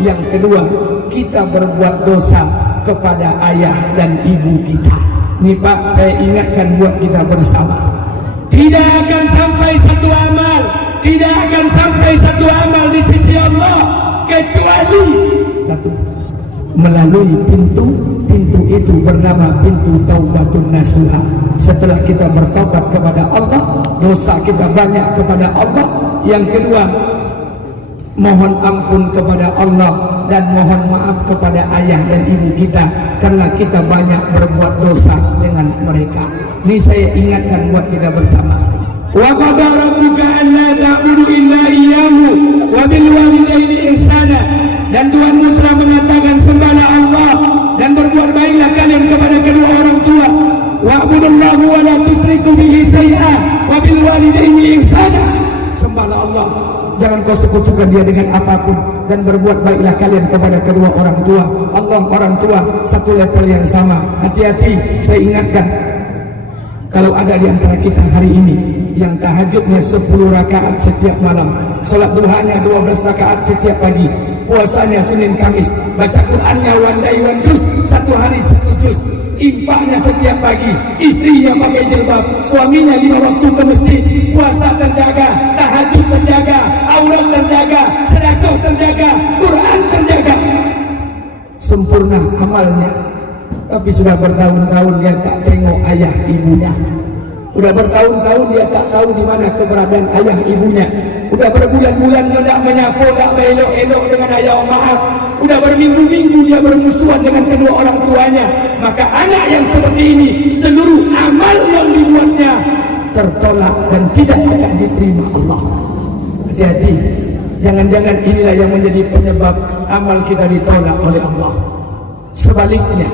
Yang kedua, kita berbuat dosa kepada ayah dan ibu kita. Nih Pak, saya ingatkan buat kita bersama. Tidak akan sampai satu amal, tidak akan sampai satu amal di sisi Allah kecuali satu, melalui pintu itu bernama pintu taubatun nasuha. Setelah kita bertaubat kepada Allah, dosa kita banyak kepada Allah. Yang kedua, mohon ampun kepada Allah dan mohon maaf kepada ayah dan ibu kita karena kita banyak berbuat dosa dengan mereka. Ini saya ingatkan buat kita bersama. Wa qada rabbuka alla ta'budu illa iyyahu wa bil walidayni ihsana. Dan Tuhanmu telah mengatakan sembahlah Allah dan berbuat baiklah kalian kepada kedua orang tua. Wa'budullaha wa la tusyriku bihi syai'an wa bil walidayni ihsana. Sembahlah Allah, jangan kau sekutukan dia dengan apapun, dan berbuat baiklah kalian kepada kedua orang tua. Allah orang tua satu level yang sama. Hati-hati, saya ingatkan, kalau ada di antara kita hari ini yang tahajudnya 10 rakaat setiap malam, salat duhanya 12 rakaat setiap pagi, puasanya Senin Kamis, baca Qur'annya one day one juz, satu hari satu juz, infaknya setiap pagi, istrinya pakai jilbab, suaminya 5 waktu ke masjid, puasa terjaga, tahajud terjaga, aurat terjaga, sedekah terjaga, Quran terjaga, sempurna amalnya. Tapi sudah bertahun-tahun dia tak tengok ayah ibunya. Sudah bertahun-tahun dia tak tahu di mana keberadaan ayah ibunya. Sudah berbulan-bulan dia tak menyapa, tak berelok-elok dengan ayah maaf. Sudah berminggu-minggu dia bermusuhan dengan kedua orang tuanya. Maka anak yang seperti ini, seluruh amal yang dibuatnya tertolak dan tidak akan diterima Allah. Hati-hati, jangan-jangan inilah yang menjadi penyebab amal kita ditolak oleh Allah. Sebaliknya,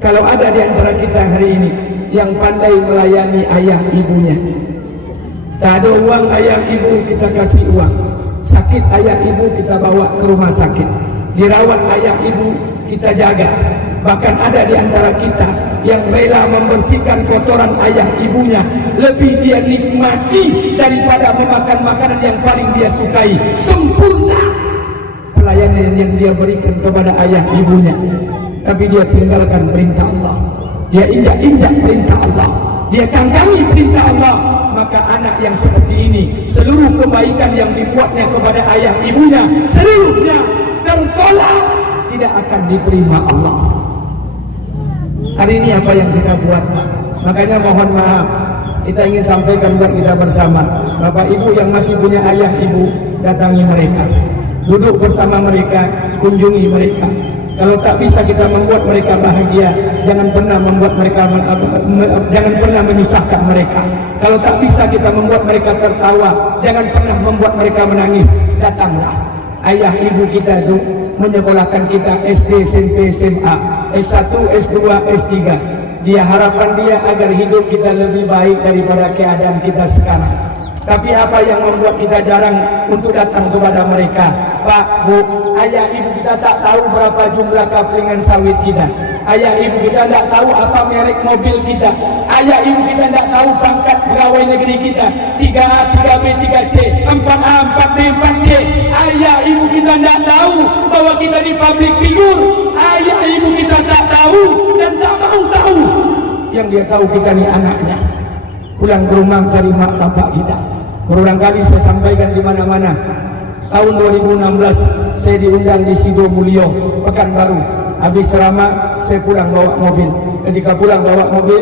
kalau ada di antara kita hari ini yang pandai melayani ayah ibunya, tak ada uang ayah ibu, kita kasih uang. Sakit ayah ibu, kita bawa ke rumah sakit. Dirawat ayah ibu, kita jaga. Bahkan ada di antara kita yang rela membersihkan kotoran ayah ibunya, lebih dia nikmati daripada memakan makanan yang paling dia sukai. Sempurna pelayanan yang dia berikan kepada ayah ibunya. Tapi dia tinggalkan perintah Allah, dia injak-injak perintah Allah, dia kangkangi perintah Allah. Maka anak yang seperti ini, seluruh kebaikan yang dibuatnya kepada ayah ibunya, seluruhnya tertolak, tidak akan diterima Allah. Hari ini apa yang kita buat? Makanya mohon maaf, kita ingin sampaikan buat kita bersama. Bapak ibu yang masih punya ayah ibu, datangi mereka, duduk bersama mereka, kunjungi mereka. Kalau tak bisa kita membuat mereka bahagia, jangan pernah membuat mereka, jangan pernah menyusahkan mereka. Kalau tak bisa kita membuat mereka tertawa, jangan pernah membuat mereka menangis. Datanglah. Ayah ibu kita itu menyekolahkan kita SD, SMP, SMA, S1, S2, S3. Dia harapan dia agar hidup kita lebih baik daripada keadaan kita sekarang. Tapi apa yang membuat kita jarang untuk datang kepada mereka? Pak, Bu, ayah ibu kita tak tahu berapa jumlah kaplingan sawit kita. Ayah ibu kita tak tahu apa merek mobil kita. Ayah ibu kita tak tahu pangkat pegawai negeri kita, 3A, 3B, 3C, 4A, 4B, 4C. Ayah ibu kita tak tahu bahwa kita di public figure. Ayah ibu kita tak tahu dan tak mau tahu. Yang dia tahu kita ni anaknya. Pulang ke rumah cari mak bapak kita. Berulang kali saya sampaikan di mana-mana. Tahun 2016 saya diundang di Sido Mulyo, Pekanbaru. Habis ceramah saya pulang bawa mobil. Ketika pulang bawa mobil,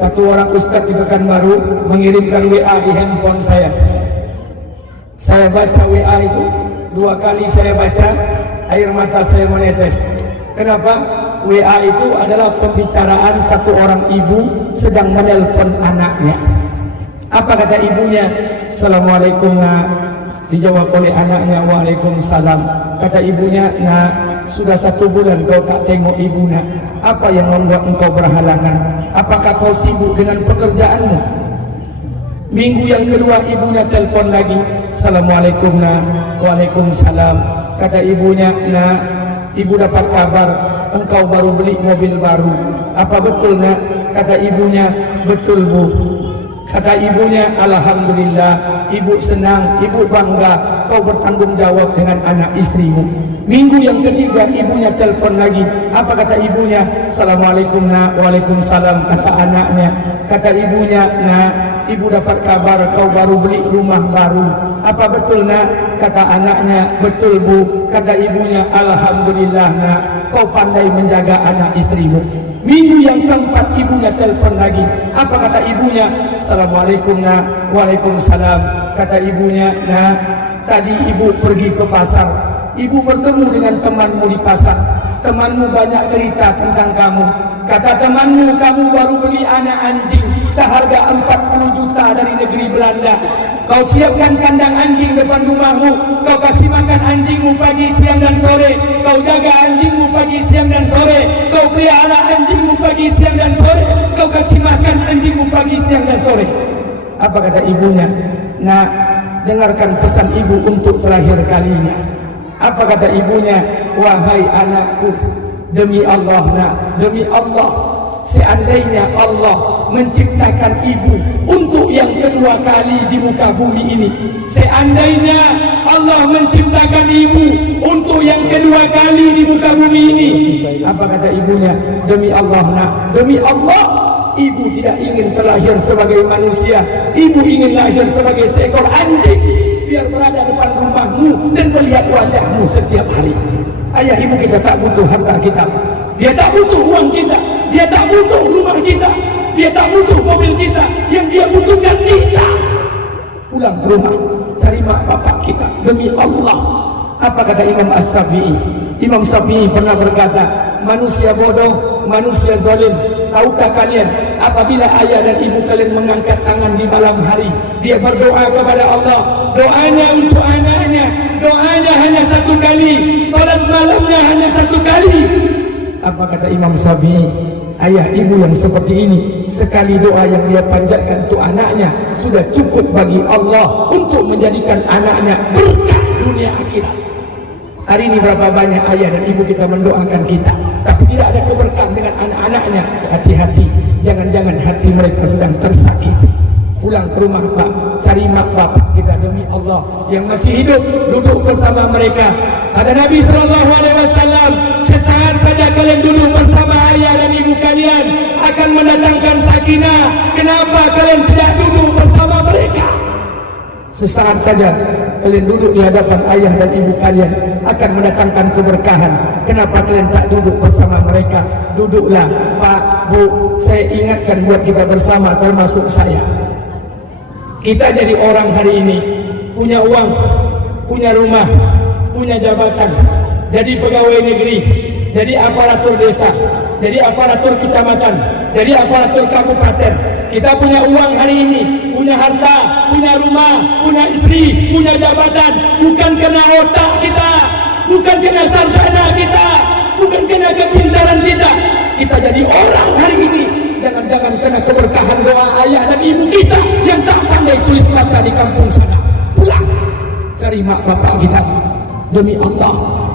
satu orang ustaz di Pekanbaru mengirimkan WA di handphone saya. Saya baca WA itu, 2 kali saya baca, air mata saya menetes. Kenapa? WA itu adalah pembicaraan satu orang ibu sedang menelpon anaknya. Apa kata ibunya? Assalamualaikum, nak. Dijawab oleh anaknya, waalaikumsalam. Kata ibunya, nak, sudah 1 bulan kau tak tengok ibu, nak. Apa yang membuat engkau berhalangan? Apakah kau sibuk dengan pekerjaanmu? Minggu yang kedua ibunya telpon lagi. Assalamualaikum, nak. Waalaikumsalam. Kata ibunya, nak, ibu dapat kabar engkau baru beli mobil baru. Apa betul, nak? Kata ibunya, betul, Bu. Kata ibunya, alhamdulillah, ibu senang, ibu bangga. kau bertanggung jawab dengan anak istrimu. Minggu yang ketiga ibunya telepon lagi. Apa kata ibunya? Assalamualaikum nak. Waalaikumsalam. Kata anaknya. Kata ibunya, nak, ibu dapat kabar kau baru beli rumah baru. Apa betul nak? Kata anaknya, betul bu. Kata ibunya, alhamdulillah nak, kau pandai menjaga anak istrimu. Minggu yang keempat ibunya telepon lagi. Apa kata ibunya? Assalamualaikum nak. Waalaikumsalam. Kata ibunya, nak, tadi ibu pergi ke pasar. Ibu bertemu dengan temanmu di pasar. Temanmu banyak cerita tentang kamu. Kata temanmu, kamu baru beli anak anjing seharga 40 juta dari negeri Belanda. Kau siapkan kandang anjing depan rumahmu. Kau kasih makan anjingmu pagi, siang dan sore. Kau jaga anjingmu pagi, siang dan sore. Kau pelihara anjingmu pagi, siang dan sore. Kau kasih makan anjingmu pagi, siang dan sore. Apa kata ibunya? Nak, dengarkan pesan ibu untuk terakhir kalinya. Apa kata ibunya? Wahai anakku, demi Allah nak, demi Allah, seandainya Allah menciptakan ibu untuk yang kedua kali di muka bumi ini, seandainya Allah menciptakan ibu untuk yang kedua kali di muka bumi ini, apa kata ibunya? Demi Allah nak, demi Allah, ibu tidak ingin terlahir sebagai manusia. Ibu ingin lahir sebagai seekor anjing, biar berada depan rumahmu dan melihat wajahmu setiap hari. Ayah ibu kita tak butuh harta kita, dia tak butuh uang kita, dia tak butuh rumah kita, dia tak butuh mobil kita. Yang dia butuhkan kita. Pulang ke rumah, cari mak bapak kita. Demi Allah. Apa kata Imam As-Syafi'i? Imam Syafi'i pernah berkata, manusia bodoh, manusia zalim. Tahukah kalian, apabila ayah dan ibu kalian mengangkat tangan di malam hari, dia berdoa kepada Allah, doanya untuk anaknya, doanya hanya satu kali, salat malamnya hanya satu kali. Apa kata Imam Syafi'i? Ayah ibu yang seperti ini, sekali doa yang dia panjatkan untuk anaknya sudah cukup bagi Allah untuk menjadikan anaknya berkah dunia akhirat. Hari ini berapa banyak ayah dan ibu kita mendoakan kita, tapi tidak ada keberkahan dengan anak-anaknya. Hati-hati, jangan-jangan hati mereka sedang tersakiti. Pulang ke rumah pak, cari mak bapak kita. Demi Allah, yang masih hidup, duduk bersama mereka. Kata Nabi SAW, sesaat saja kalian duduk bersama ayah dan ibu kalian akan mendatangkan sakinah. Kenapa kalian tidak duduk bersama mereka? Sesaat saja kalian duduk di hadapan ayah dan ibu kalian akan mendatangkan keberkahan. Kenapa kalian tak duduk bersama mereka? Duduklah pak, bu. Saya ingatkan buat kita bersama, termasuk saya. Kita jadi orang hari ini, punya uang, punya rumah, punya jabatan, jadi pegawai negeri, jadi aparatur desa, jadi aparatur kecamatan, jadi aparatur kabupaten. Kita punya uang hari ini, punya harta, punya rumah, punya istri, punya jabatan. Bukan kena otak kita, bukan kena sarjana kita, bukan kena kepintaran kita. Kita jadi orang hari ini, jangan-jangan kena keberkahan doa ayah dan ibu kita yang tak pandai tulis baca di kampung sana. Pulang, cari mak bapak kita. Demi Allah,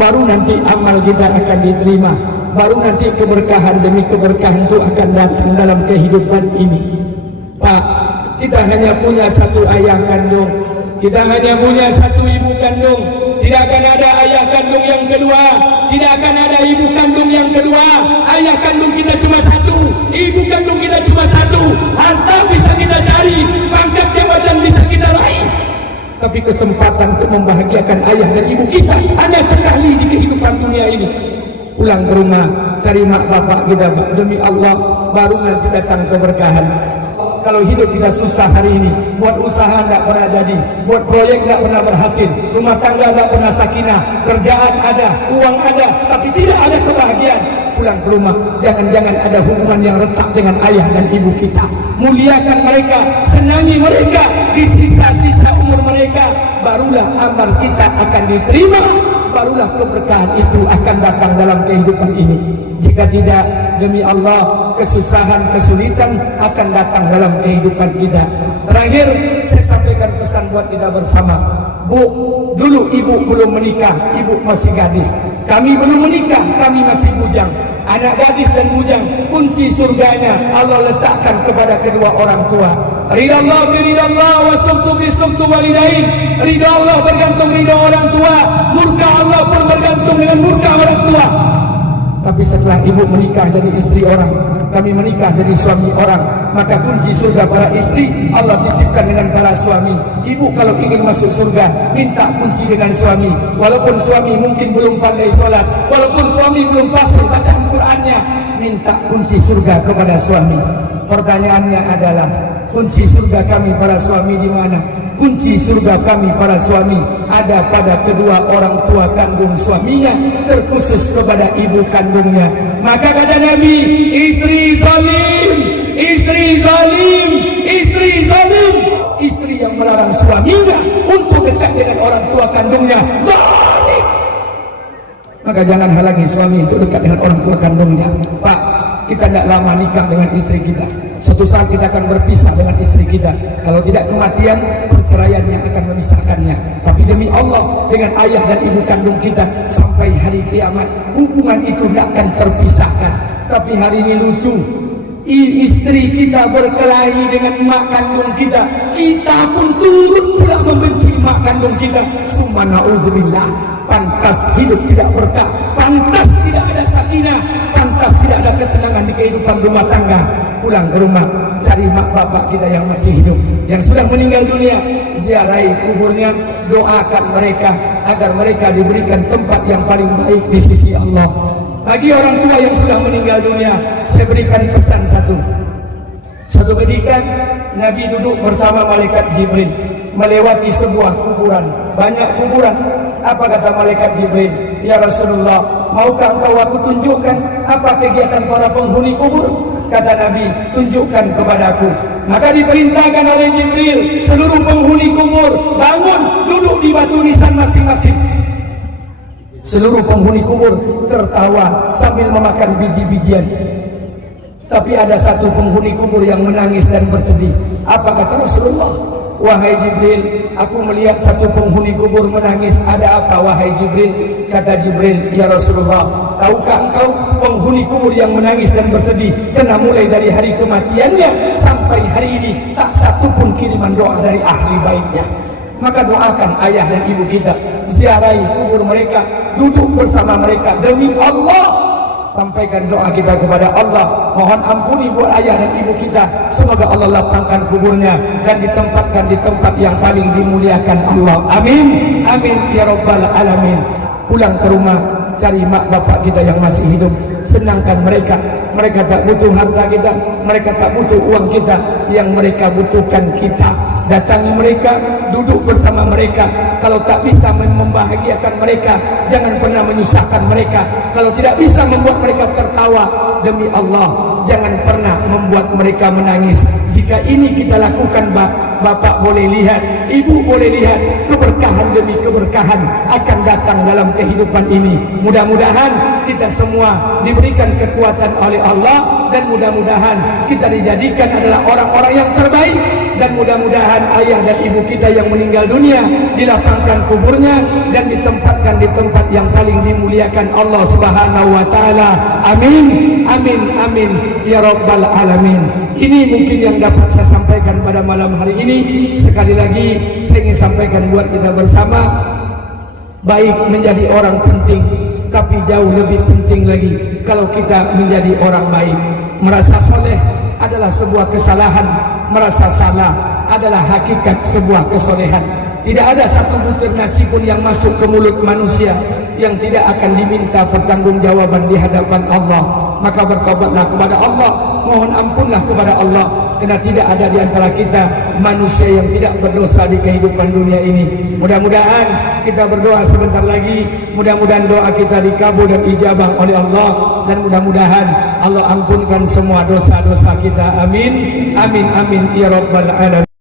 baru nanti amal kita akan diterima. Baru nanti keberkahan demi keberkahan itu akan datang dalam kehidupan ini. Pak, kita hanya punya satu ayah kandung, kita hanya punya satu ibu kandung. Tidak akan ada ayah kandung yang kedua, tidak akan ada ibu kandung yang kedua. Ayah kandung kita cuma satu, ibu kandung kita cuma satu. Harta bisa kita cari, pangkat jabatan bisa kita raih, tapi kesempatan untuk membahagiakan ayah dan ibu kita hanya sekali di kehidupan dunia ini. Pulang ke rumah, cari mak bapak kita. Demi Allah, baru nanti datang keberkahan. Kalau hidup kita susah hari ini, buat usaha nggak pernah jadi, buat proyek nggak pernah berhasil, rumah tangga nggak pernah sakinah, kerjaan ada, uang ada, tapi tidak ada kebahagiaan. Pulang ke rumah, jangan-jangan ada hubungan yang retak dengan ayah dan ibu kita. Muliakan mereka, senangi mereka di sisa-sisa umur mereka, barulah amal kita akan diterima, barulah keberkahan itu akan datang dalam kehidupan ini. Jika tidak, demi Allah, kesusahan, kesulitan akan datang dalam kehidupan kita. Terakhir, saya sampaikan pesan buat kita bersama. Bu, dulu ibu belum menikah, ibu masih gadis. Kami belum menikah, kami masih bujang. Anak gadis dan bujang, kunci surganya Allah letakkan kepada kedua orang tua. Ridha Allah bi ridha Allah, wa sumtu bi sumtu walidain. Ridha Allah bergantung ridha orang tua, murka Allah pun bergantung dengan murka orang tua. Tapi setelah ibu menikah jadi istri orang, kami menikah jadi suami orang, maka kunci surga para istri Allah titipkan dengan para suami. Ibu kalau ingin masuk surga, minta kunci dengan suami. Walaupun suami mungkin belum pandai solat, walaupun suami belum fasih bacaan Qur'annya, minta kunci surga kepada suami. Pertanyaannya adalah, kunci surga kami para suami di mana? Kunci surga kami para suami ada pada kedua orang tua kandung suaminya, terkhusus kepada ibu kandungnya. Maka kata Nabi, istri zalim, istri zalim, istri zalim, istri yang melarang suaminya untuk dekat dengan orang tua kandungnya, zalim. Maka jangan halangi suami untuk dekat dengan orang tua kandungnya. Pak, kita tidak lama nikah dengan istri kita, suatu saat kita akan berpisah dengan istri kita. Kalau tidak kematian, perceraiannya akan memisahkannya. Tapi demi Allah, dengan ayah dan ibu kandung kita sampai hari kiamat, hubungan itu tidak akan terpisahkan. Tapi hari ini lucu, istri kita berkelahi dengan mak kandung kita, kita pun turut pula membenci mak kandung kita. Summa na'udzubillah. Pantas hidup tidak berkah, pantas tidak ada sakinah, pantas tidak ada ketenangan di kehidupan rumah tangga. Pulang ke rumah, cari mak bapak kita yang masih hidup, yang sudah meninggal dunia, ziarahi kuburnya, doakan mereka agar mereka diberikan tempat yang paling baik di sisi Allah. Bagi orang tua yang sudah meninggal dunia, saya berikan pesan satu. Suatu ketika Nabi duduk bersama malaikat Jibril melewati sebuah kuburan, banyak kuburan. Apa kata malaikat Jibril? Ya Rasulullah, maukah engkau aku tunjukkan apa kegiatan para penghuni kubur? Kata Nabi, tunjukkan kepadaku. Maka diperintahkan oleh Jibril, seluruh penghuni kubur bangun, duduk di batu nisan masing-masing. Seluruh penghuni kubur tertawa sambil memakan biji-bijian. Tapi ada satu penghuni kubur yang menangis dan bersedih. Apa kata Rasulullah? Wahai Jibril, aku melihat satu penghuni kubur menangis. Ada apa wahai Jibril? Kata Jibril, ya Rasulullah, tahukah engkau penghuni kubur yang menangis dan bersedih kena mulai dari hari kematiannya sampai hari ini tak satu pun kiriman doa dari ahli baitnya. Maka doakan ayah dan ibu kita, ziarahi kubur mereka, duduk bersama mereka. Demi Allah, sampaikan doa kita kepada Allah, mohon ampuni buat ayah dan ibu kita, semoga Allah lapangkan kuburnya dan ditempatkan di tempat yang paling dimuliakan Allah. Amin, amin ya rabbal alamin. Pulang ke rumah, cari mak bapak kita yang masih hidup, senangkan mereka. Mereka tak butuh harta kita, mereka tak butuh uang kita, yang mereka butuhkan kita. Datangi mereka, duduk bersama mereka. Kalau tak bisa membahagiakan mereka, jangan pernah menyusahkan mereka. Kalau tidak bisa membuat mereka tertawa, demi Allah, jangan pernah membuat mereka menangis. Jika ini kita lakukan, bapak boleh lihat, ibu boleh lihat, keberkahan demi keberkahan akan datang dalam kehidupan ini. Mudah-mudahan kita semua diberikan kekuatan oleh Allah, dan mudah-mudahan kita dijadikan adalah orang-orang yang terbaik. Dan mudah-mudahan ayah dan ibu kita yang meninggal dunia dilapangkan kuburnya dan ditempatkan di tempat yang paling dimuliakan Allah Subhanahu wa taala. Amin, amin, amin ya rabbal alamin. Ini mungkin yang dapat saya sampaikan pada malam hari ini. Sekali lagi saya ingin sampaikan buat kita bersama, baik menjadi orang penting, tapi jauh lebih penting lagi kalau kita menjadi orang baik. Merasa soleh adalah sebuah kesalahan, merasa salah adalah hakikat sebuah kesolehan. Tidak ada satu butir nasi pun yang masuk ke mulut manusia yang tidak akan diminta pertanggungjawaban di hadapan Allah. Maka bertobatlah kepada Allah, mohon ampunlah kepada Allah, karena tidak ada di antara kita manusia yang tidak berdosa di kehidupan dunia ini. Mudah-mudahan kita berdoa sebentar lagi, mudah-mudahan doa kita dikabul dan ijabah oleh Allah, dan mudah-mudahan Allah ampunkan semua dosa-dosa kita. Amin, amin, amin ya rabbal alamin.